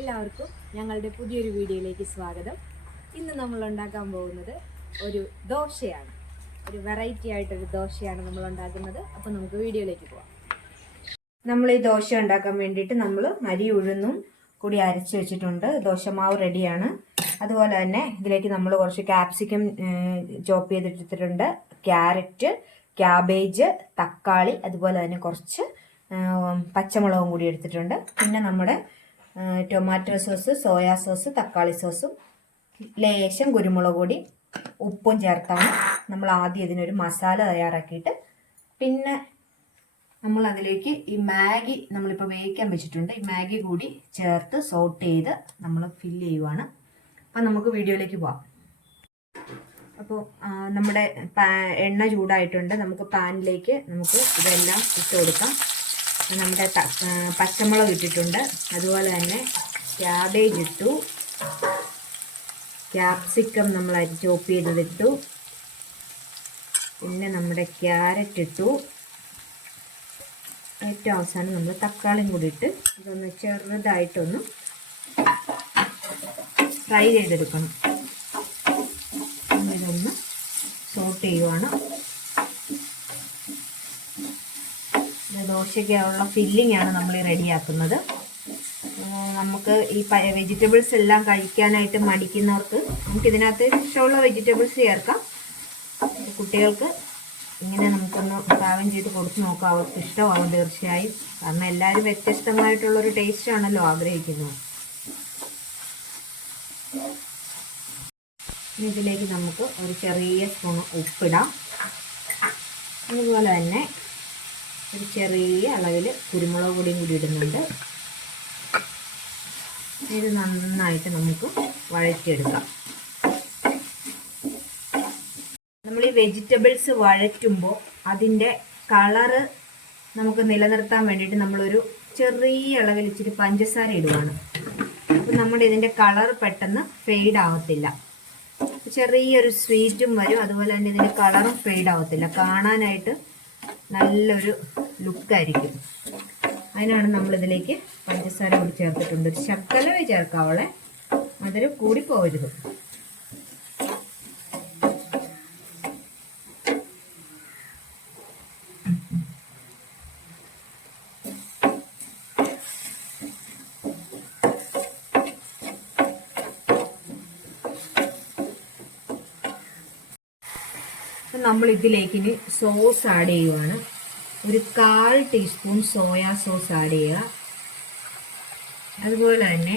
എല്ലാവർക്കും ഞങ്ങളുടെ പുതിയൊരു വീഡിയോയിലേക്ക് സ്വാഗതം. ഇന്ന് നമ്മൾ ഉണ്ടാക്കാൻ പോകുന്നത് ഒരു ദോശയാണ്. ഒരു വെറൈറ്റി ആയിട്ടൊരു ദോശയാണ് നമ്മൾ ഉണ്ടാക്കുന്നത്. അപ്പോൾ നമുക്ക് വീഡിയോയിലേക്ക് പോവാം. നമ്മൾ ഈ ദോശ ഉണ്ടാക്കാൻ വേണ്ടിയിട്ട് നമ്മൾ അരി ഉഴുന്നും കൂടി അരച്ച് വെച്ചിട്ടുണ്ട്. ദോശമാവ് റെഡിയാണ് അതുപോലെ തന്നെ ഇതിലേക്ക് നമ്മൾ കുറച്ച് ക്യാപ്സിക്കം ചോപ്പ് ചെയ്തിട്ടിട്ടുണ്ട്. ക്യാരറ്റ് ക്യാബേജ് തക്കാളി അതുപോലെ തന്നെ കുറച്ച് പച്ചമുളകും കൂടി എടുത്തിട്ടുണ്ട്. പിന്നെ നമ്മുടെ ടൊമാറ്റോ സോസ് സോയാ സോസ് തക്കാളി സോസും ലേശം കുരുമുളക് പൊടി ഉപ്പും ചേർത്താണ് നമ്മൾ ആദ്യം ഇതിനൊരു മസാല തയ്യാറാക്കിയിട്ട് പിന്നെ നമ്മൾ അതിലേക്ക് ഈ മാഗി നമ്മളിപ്പോൾ വേവിക്കാൻ വെച്ചിട്ടുണ്ട്. ഈ മാഗി കൂടി ചേർത്ത് സോട്ട് ചെയ്ത് നമ്മൾ ഫില്ല് ചെയ്യുവാണ്. അപ്പം നമുക്ക് വീഡിയോയിലേക്ക് പോവാം. അപ്പോൾ നമ്മുടെ എണ്ണ ചൂടായിട്ടുണ്ട്. നമുക്ക് പാനിലേക്ക് നമുക്ക് ഇതെല്ലാം ഇട്ട് കൊടുക്കാം. നമ്മുടെ പച്ചമുളക് ഇട്ടിട്ടുണ്ട്. അതുപോലെ തന്നെ ക്യാബേജ് ഇട്ടു. ക്യാപ്സിക്കം നമ്മൾ ചോപ്പ് ചെയ്തതിട്ടു പിന്നെ നമ്മുടെ ക്യാരറ്റ് ഇട്ടു. ഏറ്റവും അവസാനം നമ്മൾ തക്കാളിയും കൂടി ഇട്ട് ഇതൊന്ന് ചെറുതായിട്ടൊന്ന് ഫ്രൈ ചെയ്തെടുക്കണം. ഇതൊന്ന് സോട്ട് ചെയ്യുവാണ്. ദോശയ്ക്കുള്ള ഫില്ലിംഗ് ആണ് നമ്മൾ റെഡിയാക്കുന്നത് നമുക്ക് ഈ വെജിറ്റബിൾസ് എല്ലാം കഴിക്കാനായിട്ട് മടിക്കുന്നവർക്ക് നമുക്ക് ഇതിനകത്ത് ഇഷ്ടമുള്ള വെജിറ്റബിൾസ് ചേർക്കാം. കുട്ടികൾക്ക് ഇങ്ങനെ നമുക്കൊന്ന് പാകം ചെയ്ത് കൊടുത്തു നോക്കാം. അവർക്ക് ഇഷ്ടമാവും തീർച്ചയായും. കാരണം എല്ലാവരും വ്യത്യസ്തമായിട്ടുള്ളൊരു ടേസ്റ്റ് ആണല്ലോ ആഗ്രഹിക്കുന്നത്. ഇതിലേക്ക് നമുക്ക് ഒരു ചെറിയ സ്പൂൺ ഉപ്പിടാം. അതുപോലെ തന്നെ ഒരു ചെറിയ അളവിൽ കുരുമുളക് പൊടിയും കൂടി ഇടുന്നുണ്ട്. ഇത് നന്നായിട്ട് നമുക്ക് വഴറ്റിയെടുക്കാം. നമ്മൾ ഈ വെജിറ്റബിൾസ് വഴറ്റുമ്പോൾ അതിന്റെ കളറ് നമുക്ക് നിലനിർത്താൻ വേണ്ടിയിട്ട് നമ്മളൊരു ചെറിയ അളവിൽ ഇച്ചിരി പഞ്ചസാര ഇടുവാണ്. അപ്പം നമ്മുടെ ഇതിന്റെ കളർ പെട്ടെന്ന് ഫെയ്ഡ് ആവത്തില്ല. ചെറിയൊരു സ്വീറ്റും വരും അതുപോലെ തന്നെ ഇതിന്റെ കളറും ഫെയ്ഡ് ആവത്തില്ല. കാണാനായിട്ട് നല്ലൊരു ലുക്കായിരിക്കും. അതിനാണ് നമ്മളിതിലേക്ക് പഞ്ചസാര കൂടി ചേർത്തിട്ടുണ്ട്. ഒരു ശക്കലവേ ചേർക്കാവളെ മധുരം കൂടി പോകരുത് അപ്പം നമ്മൾ ഇതിലേക്ക് സോസ് ആഡ് ചെയ്യുവാണ്. ഒരു കാൽ ടീസ്പൂൺ സോയാ സോസ് ആഡ് ചെയ്യുക. അതുപോലെ തന്നെ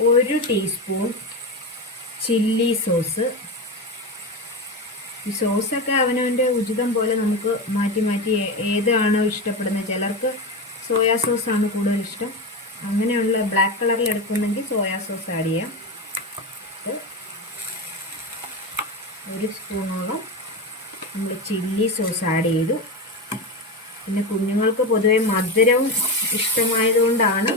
ഒരു ടീസ്പൂൺ ചില്ലി സോസ്. ഈ സോസൊക്കെ അവനവന്റെ ഉചിതം പോലെ നമുക്ക് മാറ്റി മാറ്റി ഏതാണോ ഇഷ്ടപ്പെടുന്നത്. ചിലർക്ക് സോയാ സോസാണ് കൂടുതൽ ഇഷ്ടം. അങ്ങനെയുള്ള ബ്ലാക്ക് കളറിൽ എടുക്കുന്നെങ്കിൽ സോയാ സോസ് ആഡ് ചെയ്യാം. ഒരു സ്പൂണോളം നമ്മൾ ചില്ലി സോസ് ആഡ് ചെയ്തു. പിന്നെ കുഞ്ഞുങ്ങൾക്ക് പൊതുവെ മധുരവും ഇഷ്ടമായതുകൊണ്ടാണ്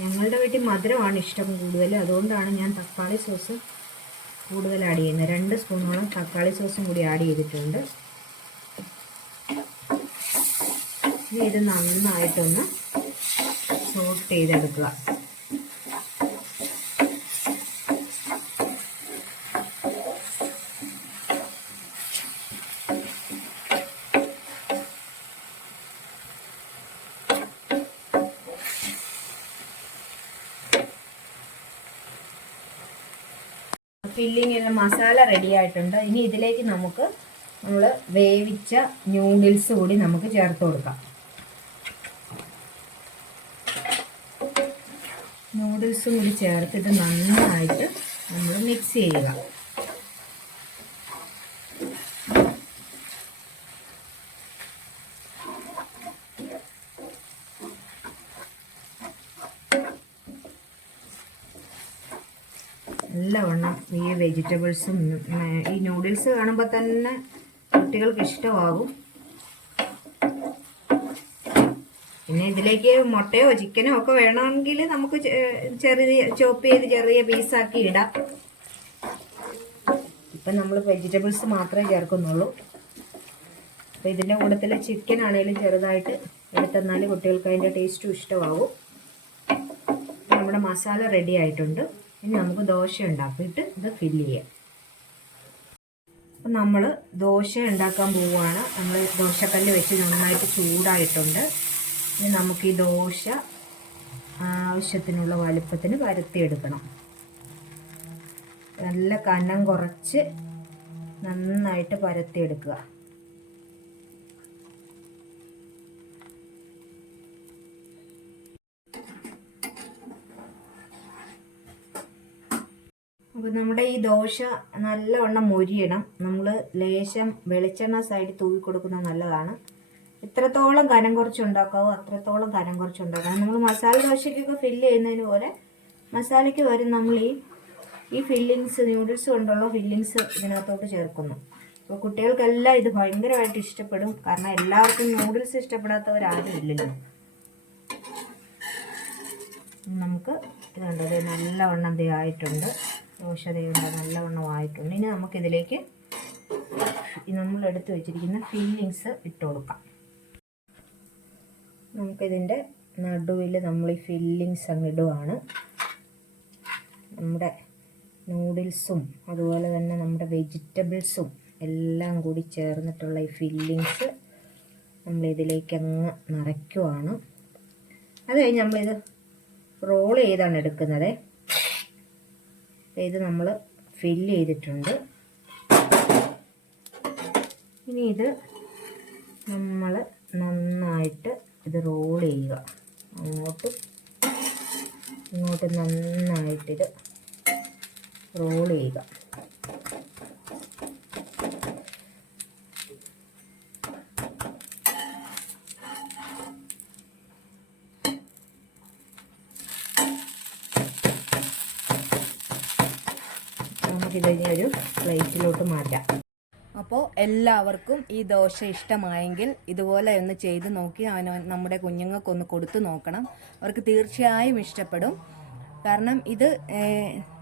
ഞങ്ങളുടെ വീട്ടിൽ മധുരമാണ് ഇഷ്ടം കൂടുതൽ. അതുകൊണ്ടാണ് ഞാൻ തക്കാളി സോസ് കൂടുതൽ ആഡ് ചെയ്യുന്നത്. രണ്ട് സ്പൂണോളം തക്കാളി സോസും കൂടി ആഡ് ചെയ്തിട്ടുണ്ട്. ഇത് നന്നായിട്ടൊന്ന് സോട്ട് ചെയ്തെടുക്കുക. ഫില്ലിങ്ങിന് മസാല റെഡി ആയിട്ടുണ്ട്. ഇനി ഇതിലേക്ക് നമുക്ക് നമ്മൾ വേവിച്ച ന്യൂഡിൽസ് കൂടി നമുക്ക് ചേർത്ത് കൊടുക്കാം. നൂഡിൽസും കൂടി ചേർത്തിട്ട് നന്നായിട്ട് നമ്മൾ മിക്സ് ചെയ്യുക. നല്ലവണ്ണം ഈ വെജിറ്റബിൾസും ഈ നൂഡിൽസ് കാണുമ്പോൾ തന്നെ കുട്ടികൾക്ക് ഇഷ്ടമാകും. പിന്നെ ഇതിലേക്ക് മുട്ടയോ ചിക്കനോ ഒക്കെ വേണമെങ്കിൽ നമുക്ക് ചെറിയ ചോപ്പ് ചെയ്ത് ചെറിയ പീസാക്കി ഇടാം. ഇപ്പം നമ്മൾ വെജിറ്റബിൾസ് മാത്രമേ ചേർക്കുന്നുള്ളൂ. അപ്പോൾ ഇതിന്റെ കൂട്ടത്തിൽ ചിക്കൻ ആണെങ്കിലും ചെറുതായിട്ട് എടുത്തെന്നാൽ കുട്ടികൾക്ക് അതിന്റെ ടേസ്റ്റും ഇഷ്ടമാകും. നമ്മുടെ മസാല റെഡി ആയിട്ടുണ്ട്. ഇനി നമുക്ക് ദോശ ഉണ്ടാക്കിയിട്ട് ഇത് ഫില്ല് ചെയ്യാം. അപ്പം നമ്മൾ ദോശ ഉണ്ടാക്കാൻ പോവുകയാണ്. നമ്മൾ ദോശക്കല്ല് വെച്ച് നന്നായിട്ട് ചൂടായിട്ടുണ്ട്. ഇനി നമുക്ക് ഈ ദോശ ആവശ്യത്തിനുള്ള വലുപ്പത്തിന് പരത്തിയെടുക്കണം. നല്ല കനം കുറച്ച് നന്നായിട്ട് പരത്തിയെടുക്കുക. അപ്പോൾ നമ്മുടെ ഈ ദോശ നല്ലവണ്ണം മൊരിയണം. നമ്മൾ ലേശം വെളിച്ചെണ്ണ സൈഡിൽ തൂവി കൊടുക്കുന്നത് നല്ലതാണ്. എത്രത്തോളം കനം കുറച്ച് ഉണ്ടാക്കാവോ അത്രത്തോളം കനം കുറച്ച് ഉണ്ടാക്കാം നമ്മൾ മസാല ദോശയ്ക്കൊക്കെ ഫില്ല് ചെയ്യുന്നതിന് പോലെ മസാലയ്ക്ക് വരും നമ്മൾ ഈ ഈ ഫില്ലിങ്സ് ന്യൂഡിൽസ് കൊണ്ടുള്ള ഫില്ലിങ്സ് ഇതിനകത്തോട്ട് ചേർക്കുന്നു. അപ്പോൾ കുട്ടികൾക്കെല്ലാം ഇത് ഭയങ്കരമായിട്ട് ഇഷ്ടപ്പെടും. കാരണം എല്ലാവർക്കും നൂഡിൽസ് ഇഷ്ടപ്പെടാത്തവരാരും ഇല്ലല്ലോ. നമുക്ക് ഇത് കണ്ടത് നല്ലവണ്ണം ഇതായിട്ടുണ്ട് ദൈവം നല്ലവണ്ണം ആയിട്ടുണ്ട് ഇനി നമുക്കിതിലേക്ക് നമ്മൾ എടുത്തു വെച്ചിരിക്കുന്ന ഫില്ലിങ്സ് ഇട്ട് കൊടുക്കാം. നമുക്കിതിന്റെ നടുവിൽ നമ്മൾ ഈ ഫില്ലിങ്സ് അങ്ങിടുവാണ് നമ്മുടെ നൂഡിൽസും അതുപോലെ തന്നെ നമ്മുടെ വെജിറ്റബിൾസും എല്ലാം കൂടി ചേർന്നിട്ടുള്ള ഈ ഫില്ലിങ്സ് നമ്മൾ ഇതിലേക്ക് അങ്ങ് നിറയ്ക്കുവാണ്. അത് കഴിഞ്ഞ് നമ്മളിത് റോൾ ചെയ്താണ് എടുക്കുന്നത്. ഇത് നമ്മൾ ഫില്ല് ചെയ്തിട്ടുണ്ട്. ഇനി ഇത് നമ്മൾ നന്നായിട്ട് ഇത് റോൾ ചെയ്യുക. അങ്ങോട്ട് ഇങ്ങോട്ട് നന്നായിട്ടിത് റോൾ ചെയ്യുക. നമുക്കിത് ഇനി ഒരു പ്ലേറ്റിലോട്ട് മാറ്റാം. അപ്പോൾ എല്ലാവർക്കും ഈ ദോശ ഇഷ്ടമായെങ്കിൽ ഇതുപോലെ ഒന്ന് ചെയ്ത് നോക്കി അവന് നമ്മുടെ കുഞ്ഞുങ്ങൾക്കൊന്ന് കൊടുത്തു നോക്കണം. അവർക്ക് തീർച്ചയായും ഇഷ്ടപ്പെടും. കാരണം ഇത്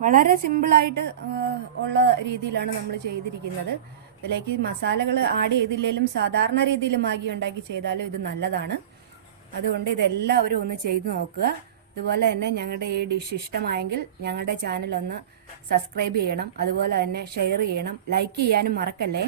വളരെ സിമ്പിളായിട്ട് ഉള്ള രീതിയിലാണ് നമ്മൾ ചെയ്തിരിക്കുന്നത്. ഇതിലേക്ക് മസാലകൾ ആഡ് ചെയ്തില്ലെങ്കിലും സാധാരണ രീതിയിൽ മാഗി ഉണ്ടാക്കി ചെയ്താലും ഇത് നല്ലതാണ്. അതുകൊണ്ട് ഇതെല്ലാവരും ഒന്ന് ചെയ്ത് നോക്കുക. അതുപോലെ തന്നെ ഞങ്ങളുടെ ഈ ഡിഷ് ഇഷ്ടമായെങ്കിൽ ഞങ്ങളുടെ ചാനൽ ഒന്ന് സബ്സ്ക്രൈബ് ചെയ്യണം. അതുപോലെ തന്നെ ഷെയർ ചെയ്യണം. ലൈക്ക് ചെയ്യാനും മറക്കല്ലേ?